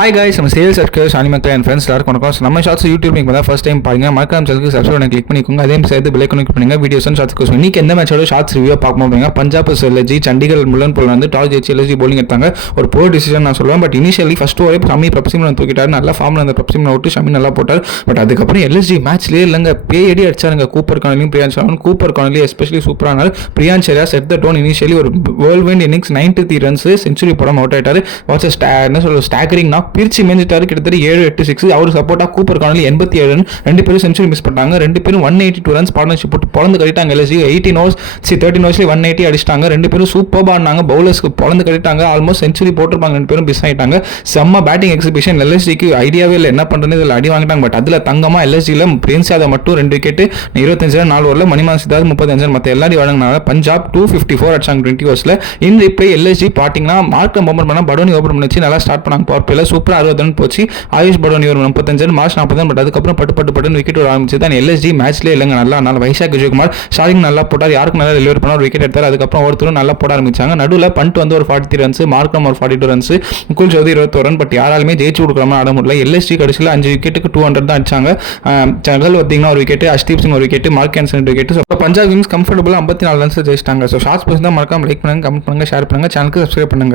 Hi guys, நம்ம sales circle சாணி மக்கள் அண்ட் ஃப்ரெண்ட்ஸ் எல்லாருக்கும் வணக்கம். நம்ம ஷார்ட்ஸ் யூடியூப் நீங்கள் தான் ஃபர்ஸ்ட் டைம் பாருங்க, மறக்காம சேனலுக்கு சப்ஸ்கிரைப் கிளிக் பண்ணிக்கோங்க. அதே சேர்த்து பெல் ஐகான் கிளிக் பண்ணுங்க. வீடியோஸ் அண்ட் ஷார்ட்ஸ் இன்னைக்கு எந்த மேட்சோட ஷார்ட்ஸ் ரிவ்யூ பார்க்க போறீங்க. பஞ்சாப் எல்எஸ்ஜி சண்டிகர் முல்லன் போல் வந்து டாஸ் ஜெயிச்சு எல்எஸ்ஜி bowling எடுத்தாங்க. ஒரு போர் டிசிஷன் நான் சொல்லுவேன். பட் இனிஷியலி ஃபர்ஸ்ட் ஓவரே ஷமி பிரப்சிமன் தூக்கிட்டாரு. நல்லா ஃபார்ம்ல அந்த பிரப்சிமன் விட்டு ஷமி நல்லா போட்டார். பட் அதுக்கப்புறம் எல்எஸ்ஜி மேட்ச்லேயே இல்லைங்க, பேயடி அடிச்சாருங்க. கூப்பர் கானலியும் பிரியான் ஷாவும். கூப்பர் கானலி எஸ்பெஷலி சூப்பரானார். Priyansh Arya set the tone. Initially ஒரு whirlwind innings 93 runs century போடாம அவுட் ஆயிட்டாரு. வாட்ஸ் என்ன சொல்ற ஸ்டாக்கரிங் நாக் பிரிச்சு மேஞ்சிட்டாரு. கிட்டத்தட்ட 7-8-6 அவர் சப்போர்ட்டா கூப்பர் கானலி 87 ரன். ரெண்டு பேரும் செஞ்சுரி மிஸ் பண்ணாங்க. ரெண்டு பேரும் 182 ரன்ஸ் பார்ட்னர்ஷிப் போட்டு பொழந்து கட்டிட்டாங்க. எல்எஸ்ஜி 13 ஓவர்ஸ்ல 180 அடிச்சிட்டாங்க. ரெண்டு பேரும் சூப்பர் ஆடினாங்க. பவுலர்ஸ்க்கு பொழந்து கட்டிட்டாங்க. ஆல்மோஸ்ட் செஞ்சுரி போட்டிருப்பாங்க. ரெண்டு பேரும் மிஸ் ஆயிட்டாங்க. செம்ம பேட்டிங் எக்ஸிபிஷன். எல்எஸ்ஜிக்கு ஐடியாவே இல்லை என்ன பண்றது, இதில் அடி வாங்கிட்டாங்க. பட் அதுல தங்கமா எல்எஸ்ஜியில் பிரின்ஸ் யாதவ் மட்டும் 2 விக்கெட் 25 ரன் 4 ஓவரில். மணிமான் சித்தார்த் 35 ரன். மற்ற எல்லாரும் வழங்கினாங்க. பஞ்சாப் 254 அடிச்சாங்க 20 ஓவர்ஸ்ல. இந்த இப்போ எல்எஸ்ஜி பாத்தீங்கன்னா மார்க்கம் ஓபன் பண்ணா படோனி ஓபன் பண்ணிச்சு. நல்லா ஸ்டார்ட் பண்ணாங்க. பவர் பிளேல சூப்பர் 60 ரன் போச்சு. ஆயுஷ் படோனி ஒரு 35 ரன், மார்ச் 40 ரன். பட் அதுக்கப்புறம் பட்டு விக்கெட் வர ஆரம்பிச்சு தான் எல்எஸ்ஜி மேட்ச்லேயே இல்லைங்க. நல்லா வைசாக் விஜயகுமார் ஷாரிங் நல்லா போட்டார். யாருக்கு நல்லா டெலிவரி பண்ணார், ஒரு விக்கெட் எடுத்தார். அதுக்கப்புறம் ஒருத்தரும் நல்லா போட ஆரம்பிச்சாங்க. நடுவில் பண்ட் வந்து ஒரு 43 ரன்ஸ், மார்க்கம் ஒரு 42 runs, Mukul Choudhary 21 run. But யாராலுமே ஜெயிச்சு கொடுக்கலாமா ஆட முடியல. எல்எஸ்ஜி கடைசியில் 5 விக்கெட்டுக்கு 200 தான் அடிச்சாங்க. சகல் பார்த்தீங்கன்னா ஒரு விக்கெட், அஷ்தீப் சிங் ஒரு wicket, Marco Jansen 2 wicket. So Punjab Kings கம்ஃபர்டபுளாக 54 ரன்ஸ் ஜெயிச்சிட்டாங்க. ஸோ ஷார்ட்ஸ் தான் மறக்காம லைக் பண்ணுங்க, கமெண்ட் பண்ணுங்க, ஷேர் பண்ணுங்க, சேனலுக்கு சப்ஸ்கிரைப் பண்ணுங்க.